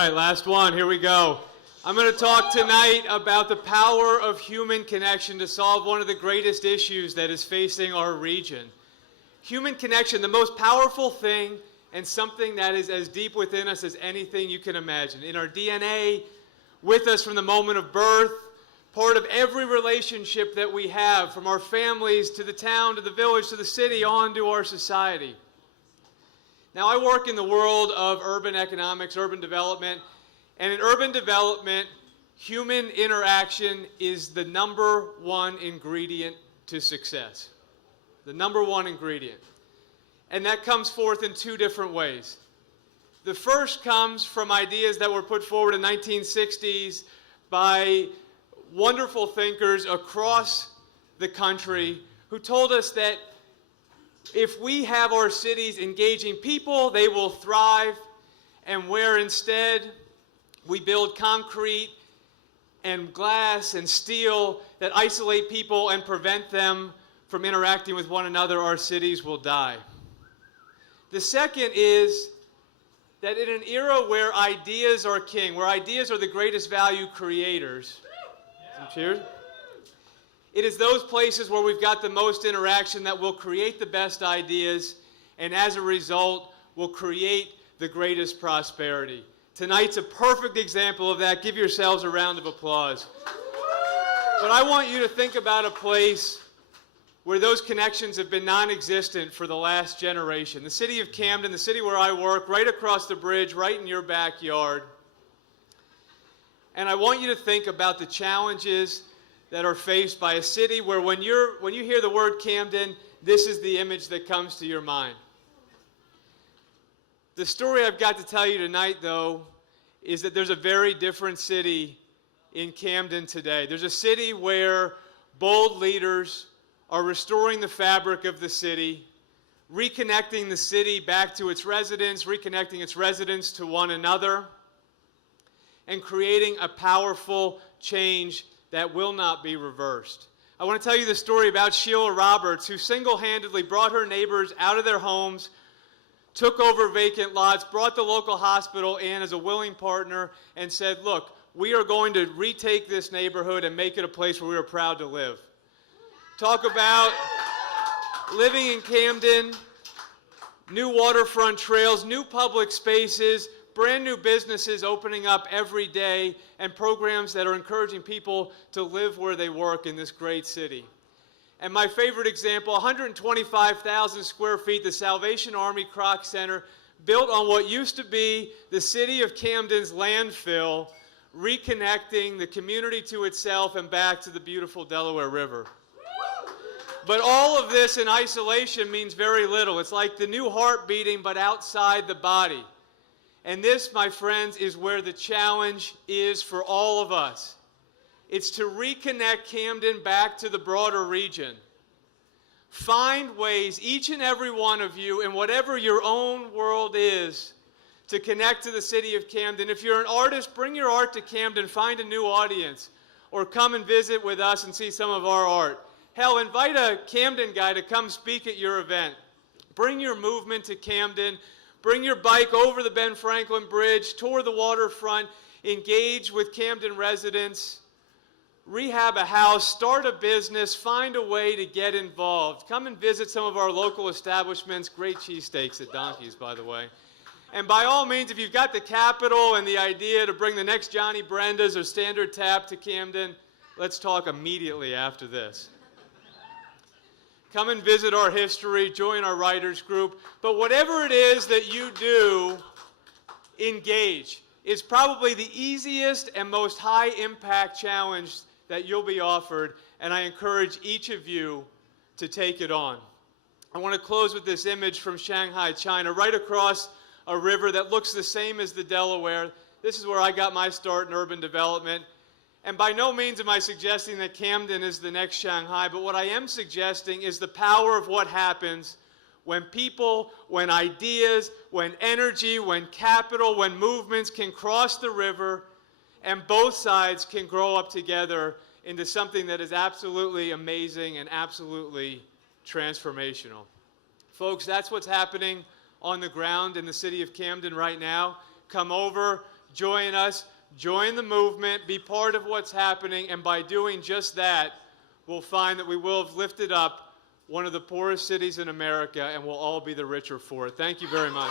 right, last one. Here we go. I'm going to talk tonight about the power of human connection to solve one of the greatest issues that is facing our region. Human connection, the most powerful thing and something that is as deep within us as anything you can imagine. In our DNA, with us from the moment of birth, part of every relationship that we have, from our families to the town, to the village, to the city, on to our society. Now, I work in the world of urban economics, urban development, and in urban development, human interaction is the number one ingredient to success. The number one ingredient. And that comes forth in two different ways. The first comes from ideas that were put forward in the 1960s by wonderful thinkers across the country who told us that if we have our cities engaging people, they will thrive, and where instead we build concrete and glass and steel that isolate people and prevent them from interacting with one another, our cities will die. The second is that in an era where ideas are king, where ideas are the greatest value creators, cheers. It is those places where we've got the most interaction that will create the best ideas, and as a result, will create the greatest prosperity. Tonight's a perfect example of that. Give yourselves a round of applause. But I want you to think about a place where those connections have been non-existent for the last generation. The city of Camden, the city where I work, right across the bridge, right in your backyard. And I want you to think about the challenges that are faced by a city where when you hear the word Camden, this is the image that comes to your mind. The story I've got to tell you tonight, though, is that there's a very different city in Camden today. There's a city where bold leaders are restoring the fabric of the city, reconnecting the city back to its residents, reconnecting its residents to one another, and creating a powerful change that will not be reversed. I want to tell you the story about Sheila Roberts, who single-handedly brought her neighbors out of their homes, took over vacant lots, brought the local hospital in as a willing partner, and said, look, we are going to retake this neighborhood and make it a place where we are proud to live. Talk about living in Camden, new waterfront trails, new public spaces, brand new businesses opening up every day, and programs that are encouraging people to live where they work in this great city. And my favorite example, 125,000 square feet, the Salvation Army Kroc Center, built on what used to be the city of Camden's landfill, reconnecting the community to itself and back to the beautiful Delaware River. But all of this in isolation means very little. It's like the new heart beating, but outside the body. And this, my friends, is where the challenge is for all of us. It's to reconnect Camden back to the broader region. Find ways, each and every one of you, in whatever your own world is, to connect to the city of Camden. If you're an artist, bring your art to Camden, find a new audience, or come and visit with us and see some of our art. Hell, invite a Camden guy to come speak at your event. Bring your movement to Camden. Bring your bike over the Ben Franklin Bridge, tour the waterfront, engage with Camden residents, rehab a house, start a business, find a way to get involved. Come and visit some of our local establishments. Great cheesesteaks at Donkey's, by the way. And by all means, if you've got the capital and the idea to bring the next Johnny Brenda's or Standard Tap to Camden, let's talk immediately after this. Come and visit our history, join our writers group. But whatever it is that you do, engage. It's probably the easiest and most high-impact challenge that you'll be offered, and I encourage each of you to take it on. I want to close with this image from Shanghai, China, right across a river that looks the same as the Delaware. This is where I got my start in urban development. And by no means am I suggesting that Camden is the next Shanghai, but what I am suggesting is the power of what happens when people, when ideas, when energy, when capital, when movements can cross the river and both sides can grow up together into something that is absolutely amazing and absolutely transformational. Folks, that's what's happening on the ground in the city of Camden right now. Come over, join us, join the movement, be part of what's happening, and by doing just that, we'll find that we will have lifted up one of the poorest cities in America, and we'll all be the richer for it. Thank you very much.